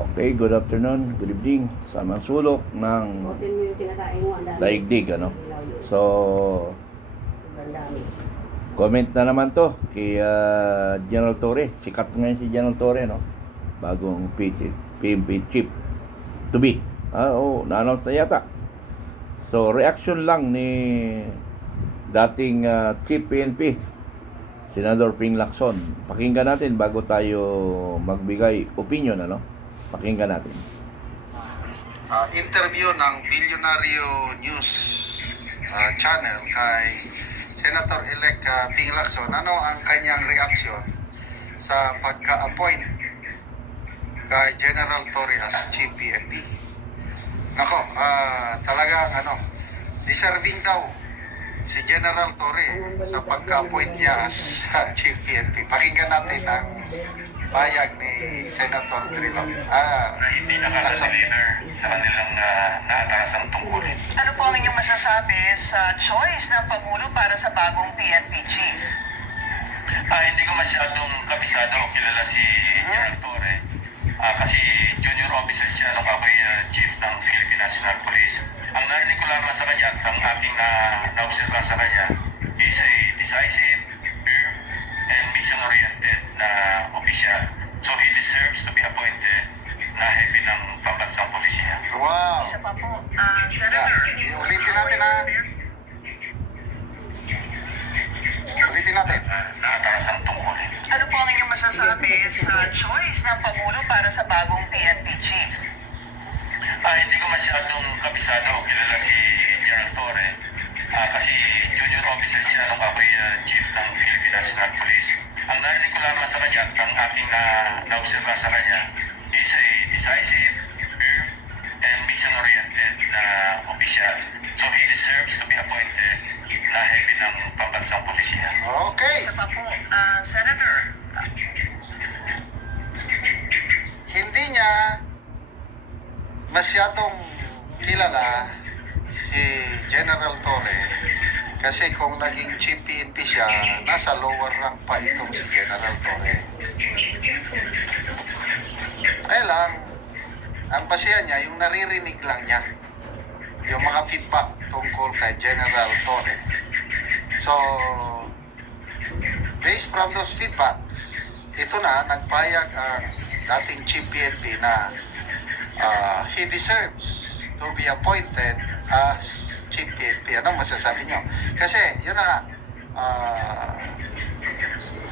Okay, good afternoon, good evening sa mga sulok ng daigdig, ano? So, comment na naman to kay General Torre. Sikat ngayon si General Torre, no? Bagong PNP chief to be. Na-announce na yata. So, reaction lang ni dating chief PNP, Senador Ping Lacson. Pakinggan natin bago tayo magbigay opinion, ano? Pakinggan natin. Interview ng Bilyonaryo News channel kay Senator-elect Ping Lacson. Ano ang kanyang reaksyon sa pagka-appoint kay General Torre as Chief PNP? Nako, talagang deserving daw si General Torre sa pagka-appoint niya as Chief PNP. Pakinggan natin ang bayag ni Senator Trilog na hindi nakaka-deliver sa kanilang naatasang tungkulin. Ano po ang inyong masasabi sa choice ng Pangulo para sa bagong PNP Chief? Hindi ko masyadong kabisado o kilala si General Torre kasi junior officer siya nung ako'y Chief ng Philippine National Police. Ang narinig ko lamang sa kanya at ang aking na-observa sa kanya is a decisive, firm, and mission-oriented na opisyal. So he deserves to be appointed na hepe ng pambansang polisiya. Wow! Isa pa po, Senator. Ulitin natin Ulitin natin. Naatasang tungkulin. Ano po ang inyong masasabi sa choice ng Pangulo para sa bagong PNP Chief? Hindi ko masyadong kabisado o kilala si General Torre kasi junior officer siya nung ako'y Chief ng Philippine National Police. Ang narinig ko lamang sa kanya at ang aking na-observa sa kanya is a decisive, firm, and mission-oriented na opisyal. So he deserves to be appointed na hepe ng pambansang polisiya. Okay. Isa pa po, Senator. Hindi niya masyadong kilala si General Torre kasi kung naging Chief PNP siya, nasa lower rank pa itong si General Torre. Kaya lang, ang basihan niya, yung naririnig lang niya, yung mga feedback tungkol kay General Torre. So, based from those feedback, ito na, nagpayag ang dating Chief PNP na he deserves to be appointed as Chief PNP. Anong masasabi nyo? Kasi, yun na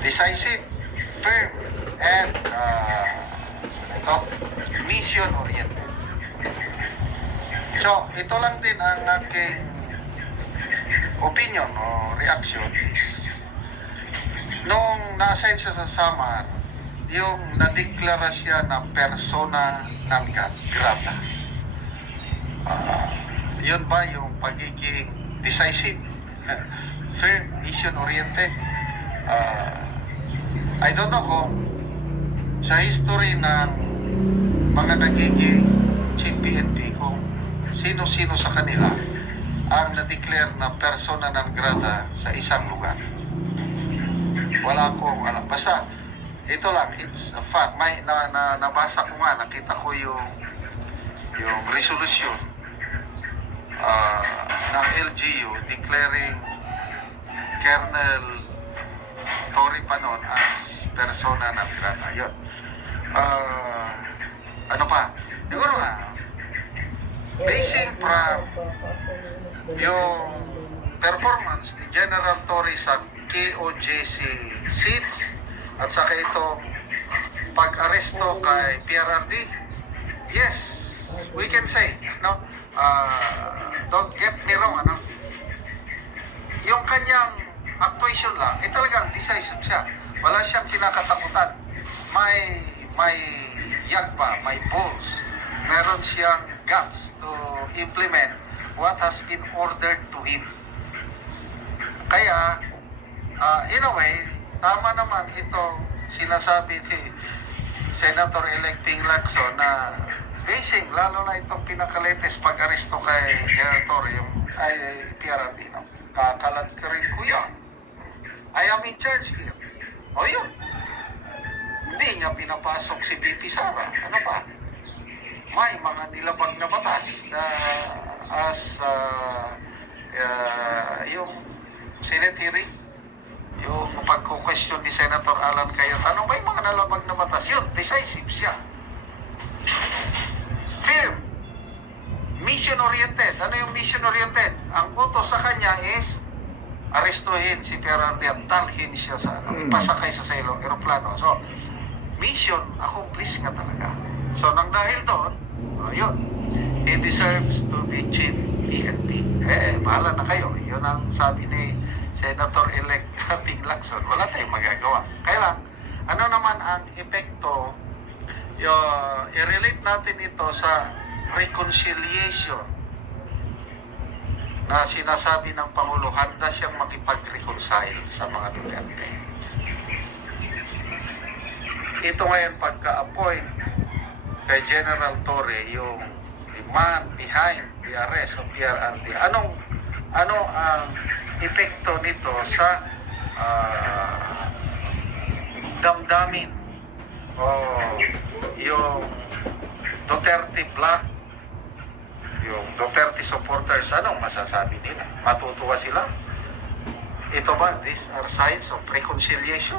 decisive, firm, and mission-oriented. So, ito lang din ang aking opinion o reaction is nung na-assign siya sa Samar, yung nadeklara siya na persona non grata. Yun ba yung pagiging decisive, firm, mission-oriented? I don't know kung sa history ng mga nagiging Chief PNP kung sino-sino sa kanila ang na-declare na persona non grata sa isang lugar. Wala akong alam. Basta, ito lang, it's a fact. Nabasa ko nga, nakita ko yung resolution ng LGU declaring Colonel Torre Panon as persona non grata. Yun. Ano pa? Siguro basing from yung performance ni General Torre sa KOJC seats at saka itong pag-aresto kay PRRD, yes, we can say, don't get me wrong, yung kanyang actuation lang, talagang decisive siya. Wala siyang kinakatakutan. May yagba, may balls. Meron siyang guts to implement what has been ordered to him. Kaya, in a way, tama naman itong sinasabi ni Senator-elect Ping Lacson na basing, lalo na itong pinaka-latest pag-aresto kay General Torre, yung PRRD, kakalat ka rin, kuya. I am in charge here. O yun. Hindi niya pinapasok si BP Sara. Ano pa? may mga nilabag na batas na as yung Senate hearing, yung pagko-question ni Senator Alan Cayetano, may mga nalabag na batas yun. Decisive siya. Firm. Mission-oriented. Ano yung mission-oriented? Ang utos sa kanya is arestuhin si PRRD at talhin siya sa ipasakay sa aeroplano. So, mission accomplished nga talaga. So, nang dahil doon, yun, he deserves to be chief PNP. Bahala na kayo. Yun ang sabi ni Senator-elect Ping Lacson. Wala tayong magagawa. Kaya lang, ano naman ang epekto, i-relate natin ito sa reconciliation na sinasabi ng Pangulo, handa siyang makipag-reconcile sa mga Duterte. Ito ngayon pagka-appoint kay General Torre, yung man behind the arrest of PRRD, ano ang epekto nito sa damdamin o yung Duterte bloc, yung Duterte supporters? Anong masasabi nila? Matutuwa sila? Ito ba, these are signs of reconciliation?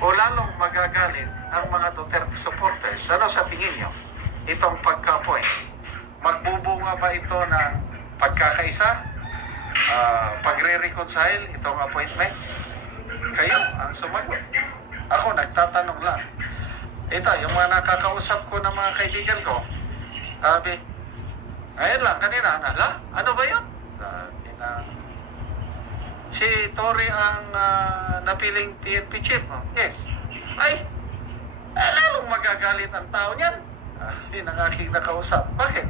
O lalong magagalit ang mga Duterte supporters? Ano sa tingin nyo? Itong pagka-appoint, magbubunga ba ito ng pagkakaisa? Pagre-reconcile itong appointment? Kayo ang sumagot. Ako, nagtatanong lang. Ito, yung mga nakakausap ko ng mga kaibigan ko, sabi, ngayon lang, kanina, ano ba yun? Sabi na, si Torre ang napiling PNP chief. Yes. Ay, lalong magagalit ang tao niyan. Yun ang aking nakausap. Bakit?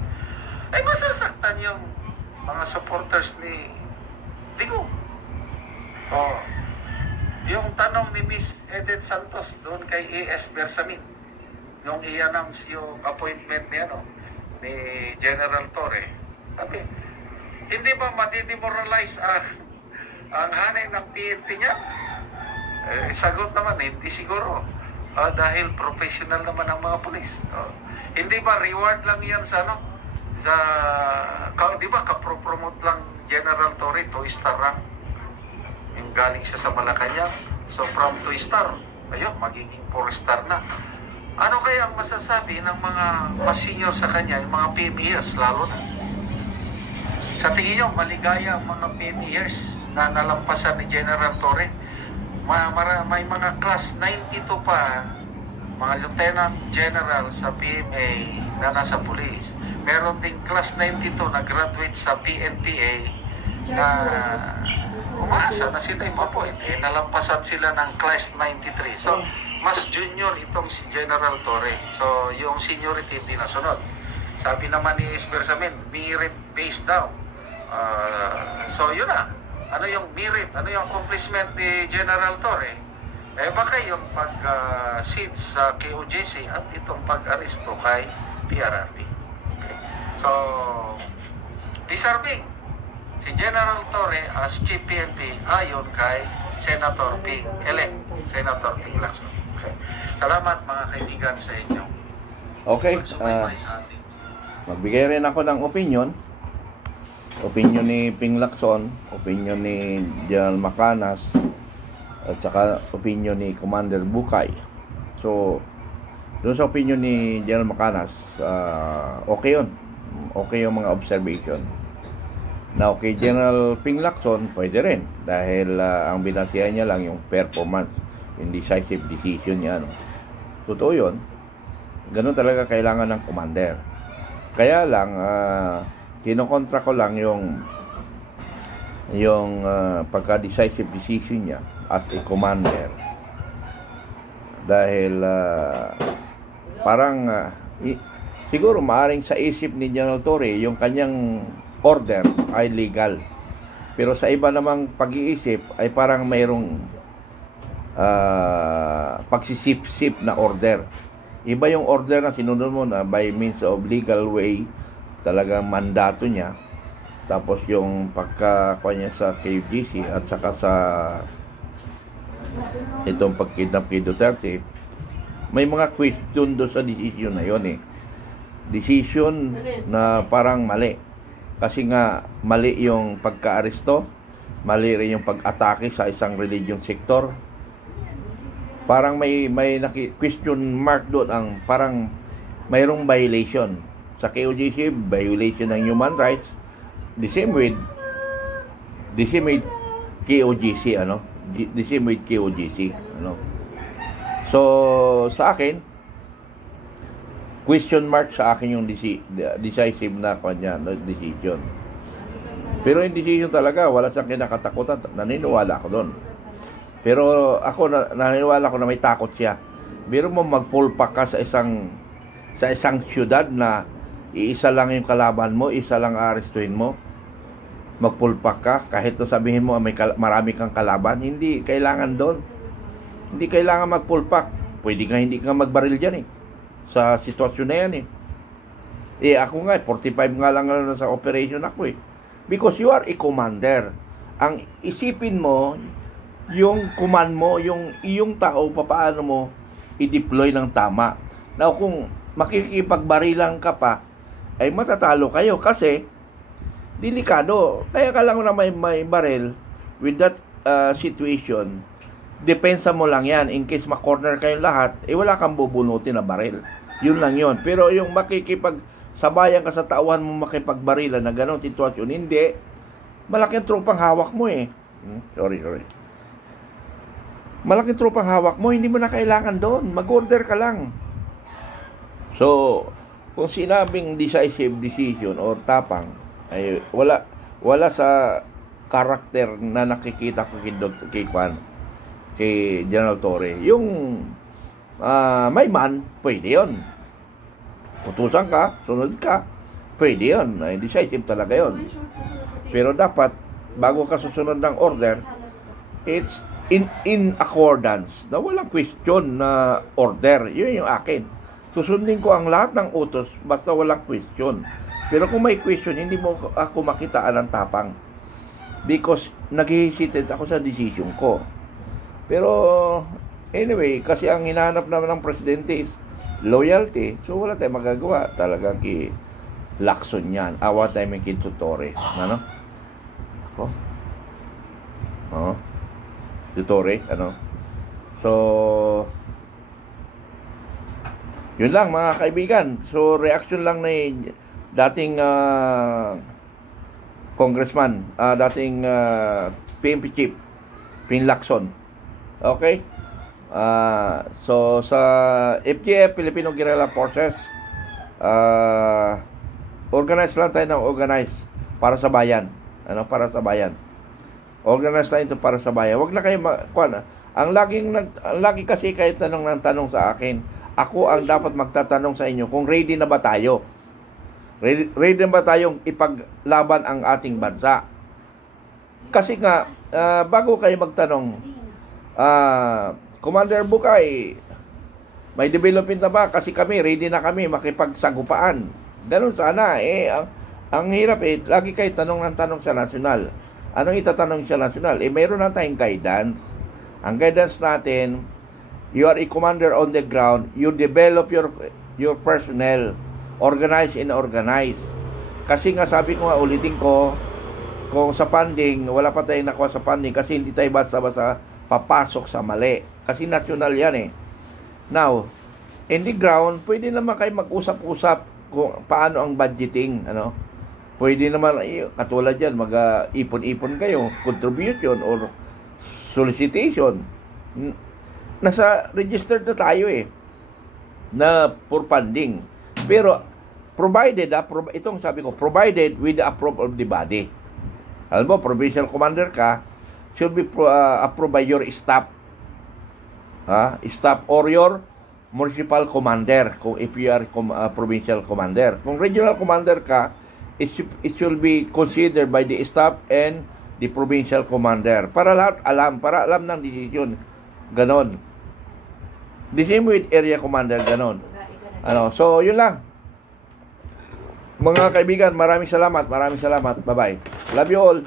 Ay, masasaktan yung mga supporters ni Digo. Yung tanong ni Miss Edith Santos doon kay A.S. Bersamin, nung i-announce yung appointment ni General Torre, sabi, hindi ba madidemoralize ang hanay ng PNP niya? Sagot naman, hindi siguro. Dahil professional naman ang mga pulis. Hindi ba reward lang yan sa di ba kapropromote lang General Torre to star rank? Yung galing siya sa Malacanang. So from 2-star, ayun, magiging 4-star na. Ano kaya ang masasabi ng mga mas senior sa kanya, yung mga PMEers lalo na? Sa tingin nyo, maligaya ang mga PMEers na nalampasan ni General Torre? May mga class 92 pa, mga lieutenant general sa PMA na nasa police. Meron ding class 92 na graduate sa PNPA na umaasa na sila ipapoint. Nalampasan sila ng class 93. So, mas junior itong si General Torre. So, yung seniority hindi nasunod. Sabi naman ni Isbersamin, merit-based daw. So, yun na. Ano yung merit? Ano yung accomplishment ni General Torre? Baka yung pag-seat sa KOJC at itong pag-aresto kay PRRD. Okay. So, deserving si General Torre as Chief PNP ayon kay Senator Ping Lacson. Okay. Salamat mga kaibigan sa inyo. Okay. Magbigay rin ako ng opinion ni Ping Lacson, opinion ni General Macanas, at saka opinion ni Commander Bukay. So, doon sa opinion ni General Macanas, okay yun. Okay yung mga observation. Now, kay General Ping Lacson, pwede rin. Dahil ang binasihan niya lang yung performance, yung decisive decision niya. Totoo yun. Ganun talaga kailangan ng commander. Kaya lang, kinokontra ko lang yung pagka-decisive decision niya as a commander. Dahil parang siguro maaring sa isip ni General Torre yung kanyang order ay legal. Pero sa iba namang pag-iisip ay parang mayroong pagsisip-sip na order. Iba yung order na sinunod mo na by means of legal way, talagang mandato niya. Tapos yung pagkakuha niya sa KGC at saka sa itong pagkidnap kay Duterte, may mga question doon sa decision na yun decision na parang mali. Kasi nga, mali yung pagka-aresto, mali rin yung pag-atake sa isang religion sector. Parang may question mark doon, ang parang mayroong violation. Sa KOJC, violation ng human rights. The same with KOJC, ano? The same with KOJC, ano? So, sa akin, question mark sa akin yung decisive na kanya na decision. Pero yung decision talaga, wala siyang kinakatakutan. Naniniwala ako doon. Pero ako, naniniwala ko na may takot siya. Biro mo magpulpak ka sa isang syudad na iisa lang yung kalaban mo, isa lang arestuhin mo. Magpulpak ka, kahit na sabihin mo marami kang kalaban, hindi kailangan doon. Hindi kailangan magpulpak. Pwede ka hindi ka magbaril dyan eh. Sa sitwasyon na yan eh. Ako nga, 45 nga lang sa operation ako eh. Because you are a commander. Ang isipin mo, yung command mo, yung iyong tao, paano mo i-deploy ng tama. Now, kung makikipagbarilan ka pa, ay matatalo kayo kasi delikado. Kaya ka lang na may baril with that situation. Depensa mo lang yan. In case ma-corner kayong lahat, wala kang bubunutin na baril. Yun lang yun. Pero yung makikipagsabayan ka sa tauhan mo makipagbarilan na ganong sitwasyon, hindi. Malaking tropang hawak mo eh. Sorry. Malaking tropang hawak mo, hindi mo na kailangan doon. Mag-order ka lang. So, kung sinabing decisive decision or tapang, ay wala sa karakter na nakikita ko kay General Torre. Yung may man, pwede yun. Putusan ka, sunod ka, pwede yun. Decisive talaga yun. Pero dapat, bago ka susunod ng order, it's in accordance na walang question na order. Yun yung akin. Susundin ko ang lahat ng utos basta walang question. Pero kung may question, hindi mo ako makitaan ng tapang. Because nag-hesitate ako sa decision ko. Pero anyway, kasi ang hinahanap naman ng presidente is loyalty. So wala tayong magagawa. Talagang Lacson yan. Awa tayo may Kinto Torre. Ano? Torre, ano? So, yun lang mga kaibigan. So, reaction lang ni dating congressman, dating PNP chief, Ping Lacson. Okay? So, sa FGF, Filipino Guerrilla Forces, organize lang tayo ng organize para sa bayan. Ano? Para sa bayan. Organize tayo ito para sa bayan. Huwag na kayo ang lagi kasi kayo tanong ng tanong sa akin. Ako ang dapat magtatanong sa inyo kung ready na ba tayo. Ready na ba tayong ipaglaban ang ating bansa? Kasi nga, bago kayo magtanong, Commander Bukay, may development na ba? Kasi kami, ready na kami makipagsagupaan. Ganun sana. Ang hirap lagi kayo tanong ng tanong sa nasyonal. Anong itatanong sa nasyonal? Mayroon na tayong guidance. Ang guidance natin, you are a commander on the ground, you develop your personnel, organize and organize. Kasi nga sabi ko nga, ulitin ko, kung sa funding, wala pa tayong nakuha sa funding kasi hindi tayo basta-basta papasok sa mali. Kasi national yan eh. Now, in the ground, pwede naman kayo mag-usap-usap kung paano ang budgeting, ano? Pwede naman, katulad yan, mag-ipon-ipon kayo, contribution or solicitation. Nasa registered na tayo eh, na for funding. Pero, provided, itong sabi ko, provided with the approval of the body. Alam mo, provincial commander ka, should be approved by your staff. Staff or your municipal commander, kung if you are provincial commander. Kung regional commander ka, it should be considered by the staff and the provincial commander. Para lahat alam ng decision. Ganon. The same with area commander, ganon. So, yun lang. Mga kaibigan, maraming salamat. Bye-bye. Love you all.